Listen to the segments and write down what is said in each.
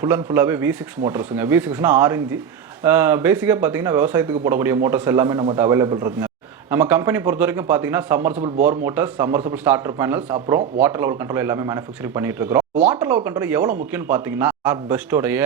Full and ஃபுல்லாகவே V6 மோட்டர்ஸுங்க. V6னா 6 inch. பேசிக்காக பார்த்தீங்கன்னா விவசாயத்துக்கு போடக்கூடிய மோட்டர்ஸ் எல்லாமே நம்மகிட்ட அவைலபிள் இருக்குங்க. நம்ம கம்பெனி பொறுத்த வரைக்கும் பார்த்தீங்கன்னா submersible bore motors, submersible starter panels, அப்புறம் வாட்டர் லெவல் கண்ட்ரோல் எல்லாமே மேனுஃபேக்சரிங் பண்ணிட்டு இருக்கிறோம். வாட்டர் லெவல் கண்ட்ரோல் எவ்வளோ முக்கியம்னு பார்த்தீங்கன்னா பெஸ்ட்டோடைய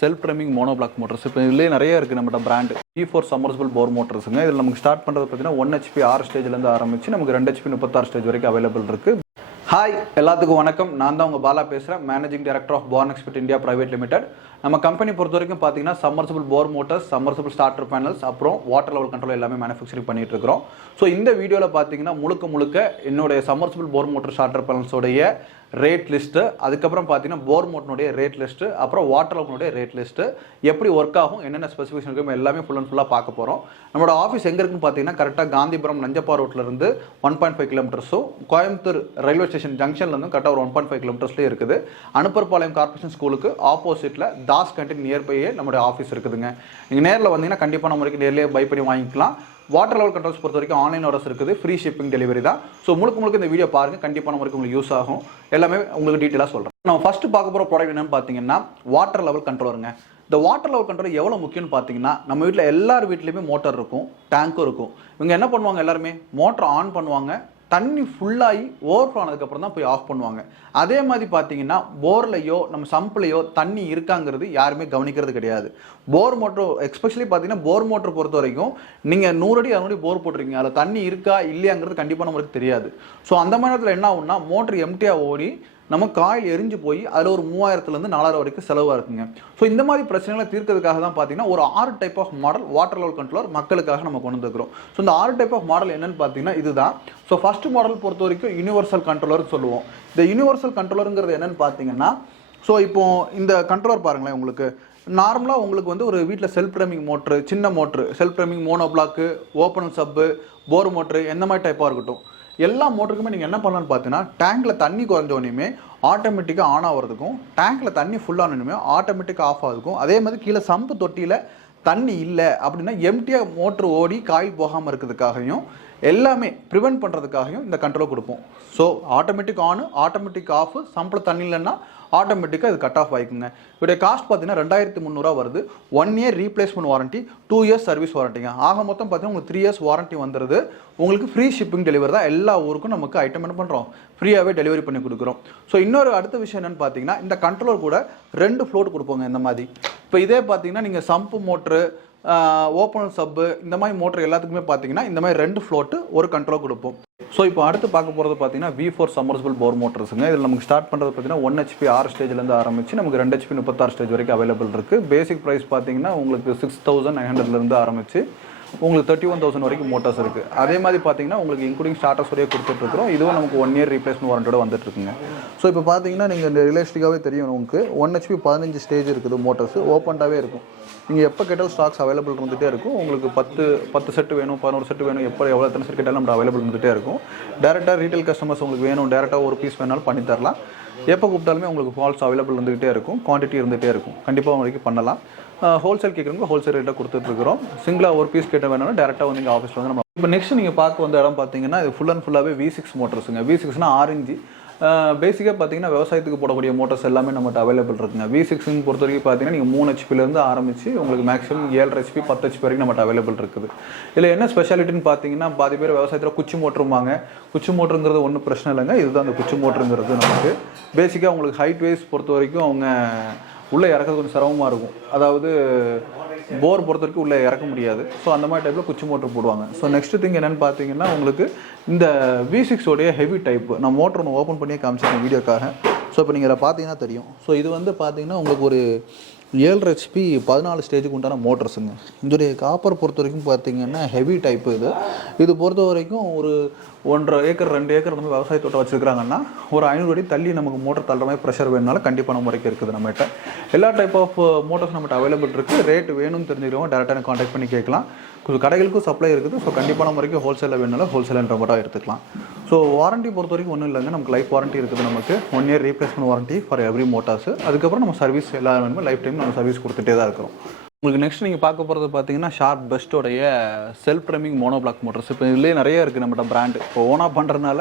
செல்ஃப் ட்ரிமிங் மோனோபிளாக் மோட்டர்ஸ் இப்போ இதுலேயே நிறைய இருக்குது நம்மகிட்ட பிராண்ட். V4 சம்மர்சிபிள் போர் மோட்டர்ஸுங்க. இதில் நமக்கு ஸ்டார்ட் பண்ணுறது பார்த்தீங்கன்னா 1 HP 6 ஸ்டேஜ்லேருந்து ஆரம்பிச்சு நமக்கு 2 HP 36 ஸ்டேஜ் வரைக்கும் அவைலபிள் இருக்குது. ஹாய் எல்லாத்துக்கும் வணக்கம். நான் தான் உங்கள் பாலா பேசுகிறேன், managing director of born expert India private limited. நம்ம கம்பெனி பொறுத்த வரைக்கும் பார்த்தீங்கன்னா submersible bore motors, submersible starter panels, அப்புறம் வாட்டர் லெவல் கண்ட்ரோல் எல்லாமே மேனுஃபேக்சரிங் பண்ணிட்டு இருக்கிறோம். ஸோ இந்த வீடியோவில் பார்த்தீங்கன்னா முழுக்க என்னுடைய சம்மர்சிபிள் போர் மோட்டர் ஸ்டார்டர் பேனல்ஸோடைய ரேட் லிஸ்ட்டு, அதுக்கப்புறம் பார்த்தீங்கன்னா போர் மோட்டனுடைய ரேட் லிஸ்ட்டு, அப்புறம் வாட்டர் லெவலுடைய ரேட் லிஸ்ட்டு, எப்படி ஒர்க் ஆகும், என்னென்ன ஸ்பெசிஃபிகேஷன் இருக்கும் எல்லாமே ஃபுல் அண்ட் ஃபுல்லாக பார்க்க போகிறோம். நம்மளோட ஆஃபீஸ் எங்கே இருக்குன்னு பார்த்தீங்கன்னா கரெக்டாக காந்திபுரம் நஞ்சப்பா ரோட்லேருந்து 1.5 கிலோமீட்டர்ஸும், கோயம்புத்தூர் ரயில்வே ஸ்டேஷன் ஜங்ஷன்லேருந்து கரெக்டாக ஒரு 1.5 கிலோமீட்டர்ஸ்லேயே இருக்குது. அனுப்பர்பாளையம் கார்பரேஷன் ஸ்கூலுக்கு ஆப்போசிட்டில் தாஸ் கேண்டீன் நியர்பையே நம்மளுடைய ஆஃபீஸ் இருக்குதுங்க. நீங்கள் நேரில் வந்தீங்கன்னா கண்டிப்பாக நம்ம வரைக்கும் நேரிலே பை பண்ணி வாங்கிக்கலாம். வாட்டர் லெவல் கண்ட்ரோல்ஸ் பொறுத்த வரைக்கும் ஆன்லைன் ஆர்டர்ஸ் இருக்குது, ஃப்ரீ ஷிப்பிங் டெலிவரி தான். ஸோ முழுக்க இந்த வீடியோ பாருங்கள், கண்டிப்பாக நம்ம வரைக்கும் உங்களுக்கு யூஸ் ஆகும். எல்லாமே உங்களுக்கு டீட்டெயிலாக சொல்கிறேன். நம்ம ஃபஸ்ட்டு பார்க்க போகிற ப்ராடக்ட் என்னென்னு பார்த்தீங்கன்னா வாட்டர் லெவல் கண்ட்ரோலருங்க. இந்த வாட்டர் லெவல் கண்ட்ரோல் எவ்வளோ முக்கியம்னு பார்த்தீங்கன்னா நம்ம வீட்டில் எல்லார் வீட்லேயுமே மோட்டர் இருக்கும், டேங்க்கும் இருக்கும். இவங்க என்ன பண்ணுவாங்க, எல்லாருமே மோட்டர் ஆன் பண்ணுவாங்க, தண்ணி ஃபுல்லாகி ஓவர்ஃப்ளோ ஆனதுக்கப்புறம் தான் போய் ஆஃப் பண்ணுவாங்க. அதே மாதிரி பார்த்தீங்கன்னா போர்லையோ நம்ம சம்ப்லையோ தண்ணி இருக்காங்கிறது யாருமே கவனிக்கிறது கிடையாது. போர் மோட்டர் எஸ்பெஷலி பார்த்தீங்கன்னா போர் மோட்டர் பொறுத்த வரைக்கும் நீங்கள் 100 அடி 200 அடி போர் போட்டிருக்கீங்க, அதில் தண்ணி இருக்கா இல்லையாங்கிறது கண்டிப்பாக நம்மளுக்கு தெரியாது. ஸோ அந்த மாதிரி நேரத்தில் என்ன ஆகும்னா மோட்டர் எம்டியாக ஓடி நம்ம காயில் எரிஞ்சு போய் அதில் ஒரு 3000லேருந்து 4000 வரைக்கும் செலவாக இருக்குங்க. ஸோ இந்த மாதிரி பிரச்சனைகளை தீர்க்கிறதுக்காக தான் பார்த்தீங்கன்னா ஒரு 6 type of model water level controller மக்களுக்காக நம்ம கொண்டு வந்துருக்கிறோம். ஸோ இந்த 6 டைப் ஆஃப் மாடல் என்னென்னு பார்த்தீங்கன்னா இதுதான். ஸோ ஃபஸ்ட்டு மாடல் பொறுத்த வரைக்கும் யூனிவர்சல் கண்ட்ரோலர்னு சொல்லுவோம். இந்த யூனிவர்சல் கண்ட்ரோலருங்கிறது என்னென்னு பார்த்தீங்கன்னா, ஸோ இப்போது இந்த கண்ட்ரோலர் பாருங்களேன், உங்களுக்கு நார்மலாக உங்களுக்கு வந்து ஒரு வீட்டில் செல்ஃப் ட்ரிமிங் மோட்ரு, சின்ன motor, self trimming mono block, open சப்பு, போர் மோட்ரு, எந்த மாதிரி டைப்பாக இருக்கட்டும், எல்லா மோட்டருக்குமே நீங்கள் என்ன பண்ணலான்னு பார்த்தீங்கன்னா டேங்கில் தண்ணி குறைஞ்சோனையுமே ஆட்டோமேட்டிக்காக ஆன் ஆகிறதுக்கும், டேங்கில் தண்ணி ஃபுல்லானோனையுமே ஆட்டோமேட்டிக்காக ஆஃப் ஆகுதுக்கும், அதே மாதிரி கீழே சம்பு தொட்டியில் தண்ணி இல்லை அப்படின்னா எம்டியாக மோட்ரு ஓடி காயில் போகாமல் இருக்கிறதுக்காகவும் எல்லாமே ப்ரிவெண்ட் பண்ணுறதுக்காகவும் இந்த கண்ட்ரோலை கொடுப்போம். So automatic on, automatic off, சம்பில் தண்ணி இல்லைன்னா ஆட்டோமேட்டிக்காக இது கட் ஆஃப் ஆகிக்குங்க. இதோடைய காஸ்ட் பார்த்தீங்கன்னா 2300 வருது. 1 year replacement warranty, 2 years service வாரண்டிங்க. ஆக மொத்தம் பார்த்தீங்கன்னா உங்களுக்கு 3 இயர்ஸ் வாரண்ட்டி வந்துடுது. உங்களுக்கு ஃப்ரீ ஷிப்பிங் டெலிவரி தான். எல்லா ஊருக்கும் நமக்கு ஐட்டம் என்ன பண்ணுறோம், ஃப்ரீயாகவே டெலிவரி பண்ணி கொடுக்குறோம். ஸோ இன்னொரு அடுத்த விஷயம் என்னென்னு பார்த்தீங்கன்னா இந்த கண்ட்ரோலர் கூட 2 ஃப்ளோட் கொடுப்போங்க. இந்த மாதிரி இப்போ இதே பார்த்தீங்கன்னா நீங்கள் சம்பு மோட்ரு, ஓப்பன் சப்பு, இந்த மாதிரி மோட்டர் எல்லாத்துக்குமே பார்த்தீங்கன்னா இந்த மாதிரி 2 ஃப்ளோட்டு ஒரு கண்ட்ரோல் கொடுப்போம். ஸோ இப்போ அடுத்து பார்க்க போகிறது பார்த்தீங்கன்னா V4 சம்மர்சிபிள் போர் மோட்டர்ஸுங்க. இதில் நமக்கு ஸ்டார்ட் பண்ணுறது பார்த்தீங்கன்னா 1 HP 6 ஸ்டேஜ்லேருந்து ஆரம்பிச்சு நமக்கு 2 HP 36 ஸ்டேஜ் வரைக்கும் அவைலபிள் இருக்குது. பேசிக் ப்ரைஸ் பார்த்தீங்கன்னா உங்களுக்கு 6900 ஆரம்பிச்சு உங்களுக்கு 31000 வரைக்கும் மோட்டர்ஸ் இருக்குது. அதே மாதிரி பார்த்தீங்கன்னா உங்களுக்கு இன்க்ளூடிங் ஸ்டார்டர்ஸ் வரையும் கொடுத்துட்ருக்கோம். இதுவும் நமக்கு 1 இயர் ரீப்ளேஸ்மெண்ட் வாரண்டோட வந்துட்டுருக்குங்க. ஸோ இப்போ பார்த்தீங்கன்னா நீங்கள் இந்த ரியலிஸ்டிக்காகவே தெரியும், உங்களுக்கு 1 HP 15 ஸ்டேஜ் இருக்குது மோட்டர்ஸ், ஓப்பன்டாகவே இருக்கும். நீங்கள் எப்போ கேட்டாலும் ஸ்டாக்ஸ் அவைலபிள் இருந்துகிட்டே இருக்கும். உங்களுக்கு 10 செட்டு வேணும், 11 செட்டு வேணும், எவ்வளோ எத்தனை செட் கேட்டாலும் நம்ம அவைலபிள் இருந்துகிட்டே இருக்கும். டேரெக்டாக ரீட்டைல் கஸ்டமர்ஸ் உங்களுக்கு வேணும், டேரெக்டாக ஒரு பீஸ் வேணாலும் பண்ணி தரலாம். எப்போ கூப்பிட்டாலுமே உங்களுக்கு ஃபால்ஸ் அவைலபிள் இருந்துகிட்டே இருக்கும், குவான்டிட்டி இருந்துகிட்டே இருக்கும். கண்டிப்பாக உங்களுக்கு பண்ணலாம். ஹோல்சேல் கேட்குறவங்க ஹோல்சேல் ரேட்டாக கொடுத்துட்ருக்குறோம். சிங்கிளாக ஒரு பீஸ் கேட்ட வேணாலும் டேரெக்டாக வந்து எங்கள் ஆஃபீஸில் வந்து நம்ம இப்போ நெக்ஸ்ட் நீங்கள் பார்க்க வந்த இடம் பார்த்தீங்கன்னா இது ஃபுல் அண்ட் ஃபுல்லாகவே V6 மோட்டர்ஸுங்க. V6னா 6 இன்ச்சு. பேசிக்காக பார்த்தீங்கன்னா விவசாயத்துக்கு போடக்கூடிய மோட்டர்ஸ் எல்லாமே நம்மகிட்ட அவைலபிள் இருக்குங்க. V6 பொறுத்த வரைக்கும் பார்த்தீங்கன்னா நீங்கள் 3 HPலேருந்து ஆரம்பிச்சு உங்களுக்கு மேக்ஸிமம் 7.5 HP 10 HP வரைக்கும் நம்மகிட்ட அவைலபிள் இருக்குது. இதில் என்ன ஸ்பெஷாலிட்டின்னு பார்த்தீங்கன்னா பாதி பேர் விவசாயத்தில் குச்சி மோட்டரும்பாங்க. குச்சி மோட்டருங்கிறது ஒன்றும் பிரச்சனை இல்லைங்க. இதுதான் அந்த குச்சி மோட்டருங்கிறது நமக்கு பேசிக்காக உங்களுக்கு ஹைட் வைஸ் பொறுத்த வரைக்கும் அவங்க உள்ளே இறக்கிறது கொஞ்சம் சிரமமாக இருக்கும். அதாவது போர் பொறுத்த வரைக்கும் உள்ளே இறக்க முடியாது. ஸோ அந்த மாதிரி டைப்பில் குச்சி மோட்டர் போடுவாங்க. ஸோ நெக்ஸ்ட் திங் என்னென்னு பார்த்தீங்கன்னா உங்களுக்கு இந்த V6 ஹெவி டைப்பு நான் மோட்டர் ஒன்று ஓப்பன் பண்ணியே காமிச்சிருக்கேன் வீடியோக்காக. ஸோ இப்போ நீங்கள் இதை பார்த்தீங்கன்னா தெரியும். ஸோ இது வந்து பார்த்தீங்கன்னா உங்களுக்கு ஒரு 7 HP 14 ஸ்டேஜுக்கு உண்டான மோட்டர்ஸுங்க. இதோடைய காப்பர் பொறுத்த வரைக்கும் பார்த்தீங்கன்னா ஹெவி டைப்பு. இது பொறுத்த வரைக்கும் ஒரு 1.5 ஏக்கர் 2 ஏக்கர் நம்ம விவசாய தோட்டம் வச்சுருக்காங்கன்னா ஒரு 500 அடி தள்ளி நமக்கு மோட்டர் தள்ளுற மாதிரி ப்ரெஷர் வேணுனாலும் கண்டிப்பாக நம்ம வரைக்கும் இருக்குது. நம்மகிட்ட எல்லா டைப் ஆஃப் மோட்டர்ஸ் நம்மகிட்ட அவைலபிள் இருக்குது. ரேட் வேணும்னு தெரிஞ்சுக்கிறவங்க டேரெக்டாக கான்டாக்ட் பண்ணி கேட்கலாம். கொஞ்சம் கடைகளுக்கும் சப்ளை இருக்குது. ஸோ கண்டிப்பாக நம்ம வரைக்கும் ஹோல்சேலில் வேணுனாலும் ஹோல்சேல்ன்ற மட்டும் எடுத்துக்கலாம். ஸோ வாரண்ட்டி பொறுத்த வரைக்கும் ஒன்றும் இல்லைங்க. நமக்கு லைஃப் வாரண்ட்டி இருக்குது. நமக்கு 1 year replacement warranty for every Motors. அதுக்கப்புறம் நம்ம சர்வீஸ் எல்லாருமே லைஃப் டைம் நம்ம சர்வீஸ் கொடுத்துட்டே தான் இருக்கிறோம். உங்களுக்கு நெக்ஸ்ட் நீங்கள் பார்க்க போகிறது பார்த்தீங்கன்னா ஷார்ப் பெஸ்ட்டோடைய self trimming monoblock motors. இப்போ இதுலேயே நிறைய இருக்குது நம்மகிட்ட பிராண்டு. இப்போ ஓனாக பண்ணுறதுனால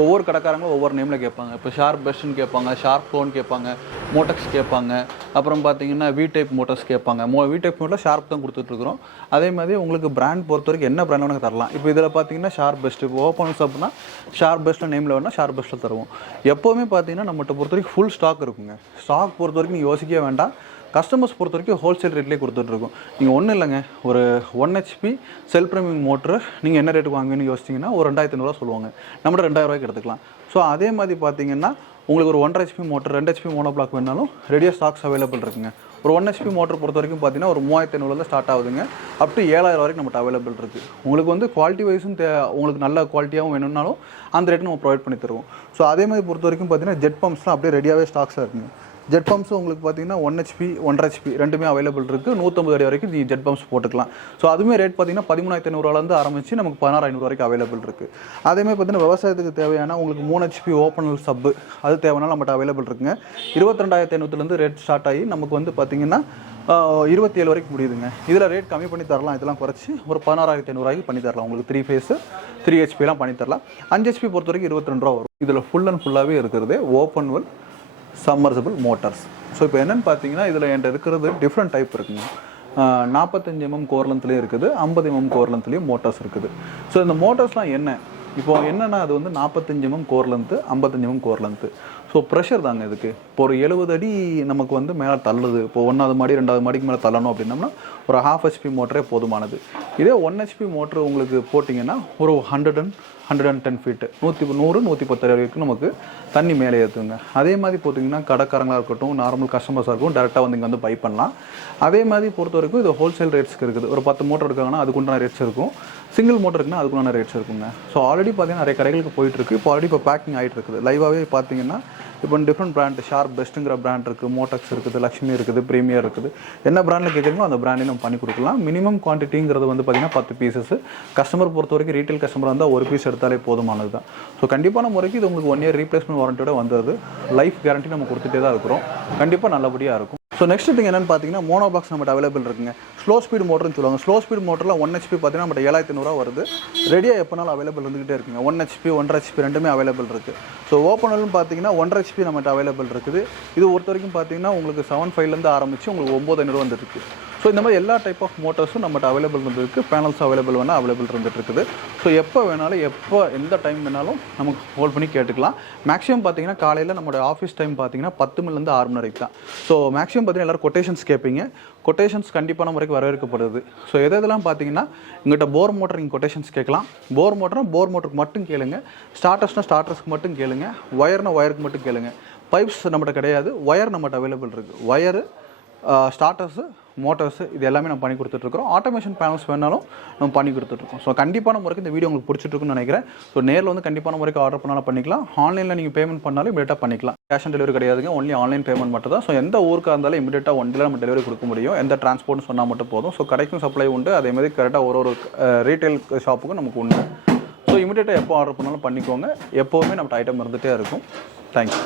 ஒவ்வொரு கடைக்காரங்களும் ஒவ்வொரு நேமில் கேட்பாங்க. இப்போ ஷார்ப் பெஸ்ட்னு கேட்பாங்க, ஷார்ப் ப்ளோன்னு கேட்பாங்க, மோட்டக்ஸ் கேட்பாங்க, அப்புறம் பார்த்தீங்கன்னா வி டைப் மோட்டர்ஸ் கேட்பாங்க. வி டைப் மோட்டர் ஷார்ப் தான் கொடுத்துட்ருக்குறோம். அதே மாதிரி உங்களுக்கு பிராண்ட் பொறுத்த வரைக்கும் என்ன பிராண்ட் வேணால் தரலாம். இப்போ இதில் பார்த்தீங்கன்னா ஷார்ப் பெஸ்ட், இப்போ ஓப்பன்ஸ் அப்படின்னா ஷார்ப் பெஸ்ட்டில் நேமில் வேணால் ஷார்ப் பெஸ்ட்டில் தருவோம். எப்போவுமே பார்த்தீங்கன்னா நம்மகிட்ட பொறுத்த வரைக்கும் ஃபுல் ஸ்டாக் இருக்குங்க. ஸ்டாக் பொறுத்த வரைக்கும் நீங்கள் யோசிக்கவே வேண்டாம். கஸ்டமர்ஸ் பொறுத்த வரைக்கும் ஹோல்சேல் ரேட்லேயே கொடுத்துட்ருக்கோம். நீங்கள் ஒன்றும் இல்லைங்க, ஒரு 1 HP செல்ஃப் ப்ரீமியம் மோட்ரு நீங்கள் என்ன ரேட்டுக்கு வாங்குவீங்கன்னு யோசிச்சிங்கன்னா ஒரு 2500 சொல்லுவாங்க. நம்மகிட்ட 2000 எடுத்துக்கலாம். ஸோ அதே மாதிரி பார்த்தீங்கன்னா உங்களுக்கு ஒரு 1.5 HP motor 2 HP mono block வேணாலும் ரெடியாக ஸ்டாக்ஸ் அவைலபிள் இருக்குங்க. ஒரு 1 HP மோட்டர் பொறுத்த வரைக்கும் பார்த்தீங்கன்னா ஒரு 3500 ஸ்டார்ட் ஆகுதுங்க. அப் டு 7000 வரைக்கும் நம்மகிட்ட அவைலபிள் இருக்குது. உங்களுக்கு வந்து குவாலிட்டி வைஸும் உங்களுக்கு நல்ல குவாலிட்டியாகவும் வேணும்னாலும் அந்த ரேட்டு நம்ம ப்ரொவைட் பண்ணி தருவோம். ஸோ அதே மாதிரி பொறுத்த வரைக்கும் பார்த்தீங்கன்னா ஜெட் பம்ப்ஸ்லாம் அப்படியே ரெடியாகவே ஸ்டாக்ஸாக இருக்குங்க. ஜெட் பம்ப்ஸ் உங்களுக்கு பார்த்தீங்கன்னா 1 HP 1.5 HP ரெண்டுமே அவைலபிள் இருக்குது. 150 அடி வரைக்கும் நீங்கள் ஜெட் பம்ப்ஸ் போட்டுக்கலாம். ஸோ அதுவுமே ரேட் பார்த்தீங்கன்னா 13500 ஆரம்பித்து நமக்கு 16500 வரைக்கும் அவைலபிள் இருக்குது. அதேமாதிரி பார்த்தீங்கன்னா விவசாயத்துக்கு தேவையான உங்களுக்கு 3 HP ஓப்பனல் சப்பு அது தேவைனாலும் நம்மகிட்ட அவைலபிள் இருக்குங்க. 22,500 ரேட் ஸ்டார்ட் ஆகி நமக்கு வந்து பார்த்தீங்கன்னா 27 வரைக்கும் முடியுதுங்க. இதில் ரேட் கம்மி பண்ணி தரலாம். இதெல்லாம் குறைச்சி ஒரு 16,500 பண்ணி தரலாம். உங்களுக்கு 3 ஃபேஸு 3 HPலாம் பண்ணி தரலாம். 5 HP பொறுத்த வரைக்கும் 22 வரும். இதில் ஃபுல் அண்ட் ஃபுல்லாகவே இருக்கிறது open well submersible Motors. So இப்போ என்னென்னு பார்த்தீங்கன்னா இதில் என்கிட்ட இருக்கிறது டிஃப்ரெண்ட் டைப் இருக்குங்க. 45 mm கோர் லென்த்லேயும் இருக்குது, 50 mm கோர் லென்த்லேயும் மோட்டார்ஸ் இருக்குது. ஸோ இந்த மோட்டார்ஸ்லாம் என்ன இப்போ என்னென்னா அது வந்து 45 mm core length, 55 mm core length. So pressure தாங்க இதுக்கு. இப்போ ஒரு 70 அடி நமக்கு வந்து மேலே தள்ளுது. இப்போ 1வது மாடி 2வது மாடிக்கு மேலே தள்ளணும் அப்படின்னம்னா ஒரு 1/2 HP மோட்டரே போதுமானது. இதே 1 HP மோட்ரு உங்களுக்கு போட்டிங்கன்னா ஒரு 110 ஃபீட்டு 110 அடி வரைக்கும் நமக்கு தண்ணி மேலே ஏற்றுங்க. அதே மாதிரி பார்த்தீங்கன்னா கடைக்காரங்களாக இருக்கட்டும், நார்மல் கஸ்டமர்ஸாக இருக்கும், டேரெக்டாக வந்து இங்கே வந்து பை பண்ணலாம். அதே மாதிரி பொறுத்த வரைக்கும் இது ஹோல்சேல் ரேட்ஸ்க்கு இருக்குது. ஒரு 10 மோட்டர் இருக்காங்கன்னா அதுக்குண்டான ரேட்ஸ் இருக்கும். சிங்கிள் மோட்டர் இருக்குன்னா அதுக்குண்டான ரேட்ஸ் இருக்குங்க. ஸோ ஆல்ரெடி பார்த்தீங்கன்னா நிறைய கடைகளுக்கு போயிட்டுருக்கு. இப்போ ஆல்ரெடி இப்போ பேக்கிங் ஆகிட்டு இருக்குது. லைவாகவே பார்த்தீங்கன்னா இப்போ டிஃப்ரெண்ட் பிராண்ட் ஷார்ப் பெஸ்ட்டுங்கிற பிராண்ட் இருக்குது, மோட்டக்ஸ் இருக்குது, லக்ஷ்மி இருக்குது, ப்ரீமியர் இருக்குது. என்ன பிராண்டில் கேட்குறீங்களோ அந்த பிராண்டையும் நம்ம பண்ணி கொடுக்கலாம். மினிமம் குவான்டிட்டிங்கிறது வந்து பார்த்திங்கன்னா 10 பீசஸ். கஸ்டமர் பொறுத்த வரைக்கும் ரீட்டைல் கஸ்டமராக இருந்தால் ஒரு பீஸ் எடுத்தாலே போதுமானது தான். ஸோ கண்டிப்பான முறைக்கு இது உங்களுக்கு 1 year ரீப்ளேஸ்மெண்ட் வாரண்டியோட வந்தது. லைஃப் கேரண்டி நம்ம கொடுத்துட்டே தான் இருக்கிறோம். கண்டிப்பாக நல்லபடியாக இருக்கும். ஸோ நெக்ஸ்ட் திங் என்னென்னு பார்த்தீங்கன்னா மோனோ பாக்ஸ் நம்மகிட்ட அவைலபிள் இருக்குங்க. ஸ்லோ ஸ்பீட் மோட்டர்னு சொல்லுவாங்க. ஸ்லோ ஸ்பீட் மோட்டரில் 1 HP பார்த்தீங்கன்னா நம்மகிட்ட 7500 வருது. ரெடியாக எப்போனாலும் அவைலபிள் இருந்துகிட்டே இருக்குங்க. 1 HP 1.5 HP ரெண்டுமே அவைலபிள் இருக்குது. ஸோ ஓப்பனர்னு பார்த்தீங்கன்னா 1.5 HP நம்மகிட்ட அவைலபிள் இருக்குது. இது ஒருத்த வரைக்கும் பார்த்தீங்கன்னா உங்களுக்கு 7.5 ஆரம்பித்து உங்களுக்கு 9500 வந்துருக்கு. ஸோ இந்த மாதிரி எல்லா டைப் ஆஃப் மோட்டர்ஸும் நம்மகிட்ட அவைலபிள் இருந்துருக்கு. பேனல்ஸ் அவைலபிள் வேணால் அவைலபிள் இருந்துட்டு இருக்குது. ஸோ எப்போ வேணாலும் எந்த டைம் வேணாலும் நமக்கு ஹோல்ட் பண்ணி கேட்டுக்கலாம். மேக்ஸிமம் பார்த்தீங்கன்னா காலையில் நம்மளோட ஆஃபீஸ் டைம் பார்த்தீங்கன்னா 10 மணிலேருந்து 6 மணி வரைக்கும் தான். ஸோ மேக்ஸிமம் பார்த்தீங்கன்னா எல்லோரும் கொட்டேஷன்ஸ் கேட்பீங்க. கொட்டேஷன்ஸ் கண்டிப்பான முறைக்கு வரவேற்கப்படுது. ஸோ எதெல்லாம் பார்த்தீங்கன்னா எங்கள்கிட்ட போர் மோட்டர் நீங்கள் கொட்டேஷன்ஸ் கேட்கலாம். போர் மோட்டருக்கு மட்டும் கேளுங்க. ஸ்டார்டர்ஸ்னால் ஸ்டார்டர்ஸ்க்கு மட்டும் கேளுங்க. ஒயருக்கு மட்டும் கேளுங்க. பைப்ஸ் நம்மகிட்ட கிடையாது. ஒயர் நம்மகிட்ட அவைலபிள் இருக்குது. ஒயரு, ஸ்டார்டர்ஸு, மோட்டர்ஸு இது எல்லாமே நம்ம பண்ணி கொடுத்துட்ருக்கோம். ஆட்டோமேஷன் பேனல்ஸ் வேணாலும் நம்ம பண்ணி கொடுத்துட்ருக்கோம். ஸோ கண்டிப்பான முறைக்கு இந்த வீடியோ உங்களுக்கு பிடிச்சிட்ருக்குன்னு நினைக்கிறேன். ஸோ நேரில் வந்து கண்டிப்பான முறைக்கு ஆர்டர் பண்ணாலும் பண்ணிக்கலாம். ஆன்லைனில் நீங்கள் பேமெண்ட் பண்ணாலும் இமீடியட்டாக பண்ணிக்கலாம். கேஷ் ஆன் டெலிவரி கிடையாதுங்க. ஒன்லி ஆன்லைன் பேமெண்ட் மட்டும் தான். ஸோ எந்த ஊருக்காக இருந்தாலும் இமீடியட்டாக ஒன்றில் நம்ம டெலிவரி கொடுக்க முடியும். எந்த டிரான்ஸ்போர்ட்னு சொன்னால் மட்டும் போதும். ஸோ கடைக்கும் சப்ளை உண்டு. அதேமாதிரி கரெக்டாக ஒரு ரீட்டைல் ஷாப்புக்கும் நமக்கு உண்டு. ஸோ இமீடியட்டாக எப்போ ஆர்டர் பண்ணாலும் பண்ணிக்கோங்க. எப்போவுமே நம்ம ஐட்டம் இருந்துகிட்டே இருக்கும். தேங்க்யூ.